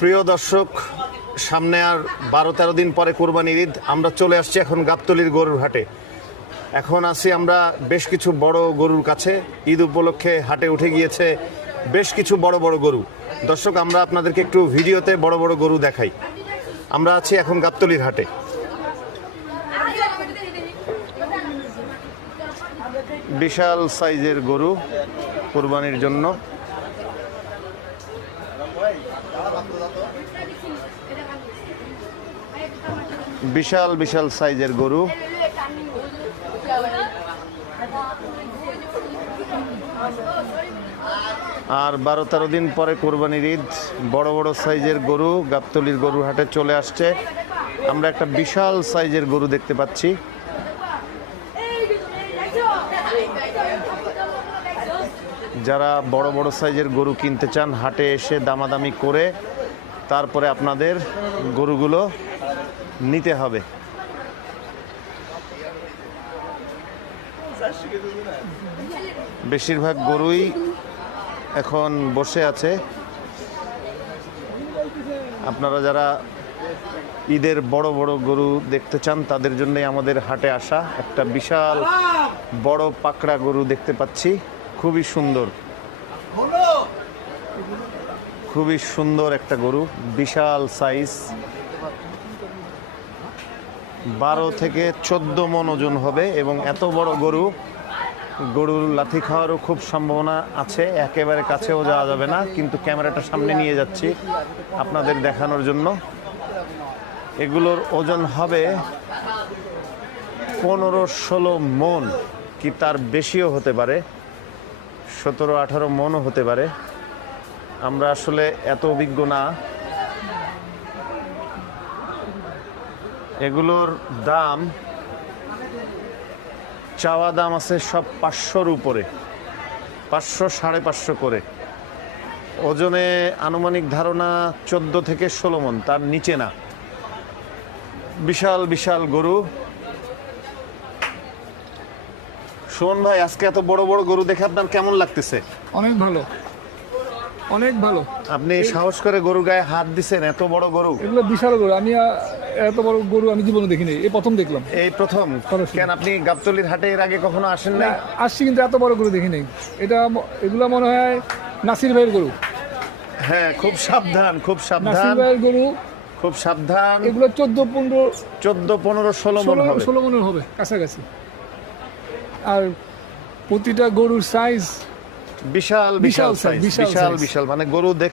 প্রিয় দর্শক, সামনে আর 12-13 দিন পরে কোরবানির ঈদ। আমরা চলে আসছি এখন গাবতলীর গরুর হাটে। এখন আছি আমরা বেশ কিছু বড় গরুর কাছে। ঈদ উপলক্ষে হাটে উঠে গিয়েছে বেশ কিছু বড় বড় গরু। দর্শক, আমরা আপনাদেরকে একটু ভিডিওতে বড় বড় গরু দেখাই। আমরা আছি এখন গাবতলীর হাটে। বিশাল সাইজের গরু কোরবানির জন্য। বিশাল বিশাল সাইজের গরু। আর 12-13 দিন পরে কোরবানির ঈদ। বড় বড় সাইজের গরু গাবতলীর গরুর হাটে চলে আসছে। আমরা একটা বিশাল সাইজের গরু দেখতে পাচ্ছি। যারা বড় বড় সাইজের গরু কিনতে চান, হাটে এসে দামাদামি করে তারপরে আপনাদের গরুগুলো নিতে হবে। বেশিরভাগ গরুই এখন বসে আছে। আপনারা যারা ঈদের বড় বড় গরু দেখতে চান তাদের জন্যই আমাদের হাটে আসা। একটা বিশাল বড় পাকড়া গরু দেখতে পাচ্ছি, খুবই সুন্দর, খুবই সুন্দর একটা গরু, বিশাল সাইজ। 12 থেকে 14 মণ ওজন হবে এবং এত বড় গরু, গরুর লাথি খাওয়ারও খুব সম্ভাবনা আছে। একেবারে কাছেও যাওয়া যাবে না, কিন্তু ক্যামেরাটা সামনে নিয়ে যাচ্ছি আপনাদের দেখানোর জন্য। এগুলোর ওজন হবে 15-16 মণ, কি তার বেশিও হতে পারে, 17-18 মণও হতে পারে। আমরা আসলে এত অভিজ্ঞ না। এগুলোর দাম, চাওয়া দাম আছে সব 500-র উপরে, 500-550 করে। ওজনে আনুমানিক ধারণা 14 থেকে 16 মণ, তার নিচে না। বিশাল বিশাল গরু। শোন ভাই, আজকে এত বড় বড় গরু দেখে আপনার কেমন লাগতেছে? অনেক ভালো, অনেক ভালো। আপনি সাহস করে গরুর গায়ে হাত দিছেন, এত বড় গরু। এগুলো বিশাল গরু। আমি এত বড় গরু আমি জীবনে দেখিনি, এই প্রথম দেখলাম। এই প্রথম? কেন আপনি গাবতলীর হাটে এর আগে কখনো আসেন নাই? আসছি, কিন্তু এত বড় গরু দেখিনি। এগুলো মনে হয় নাসির ভাইয়ের গরু। হ্যাঁ, খুব সাবধান, খুব সাবধান। নাসির ভাইয়ের গরু, খুব সাবধান। এগুলো 14-15, 14-15-16 মণ হবে, 16 মণের হবে কাছাকাছি। আর প্রতিটা গরুর সাইজ বিশাল বিশাল সাইজ, বিশাল বিশাল size। বিশাল, মানে গরু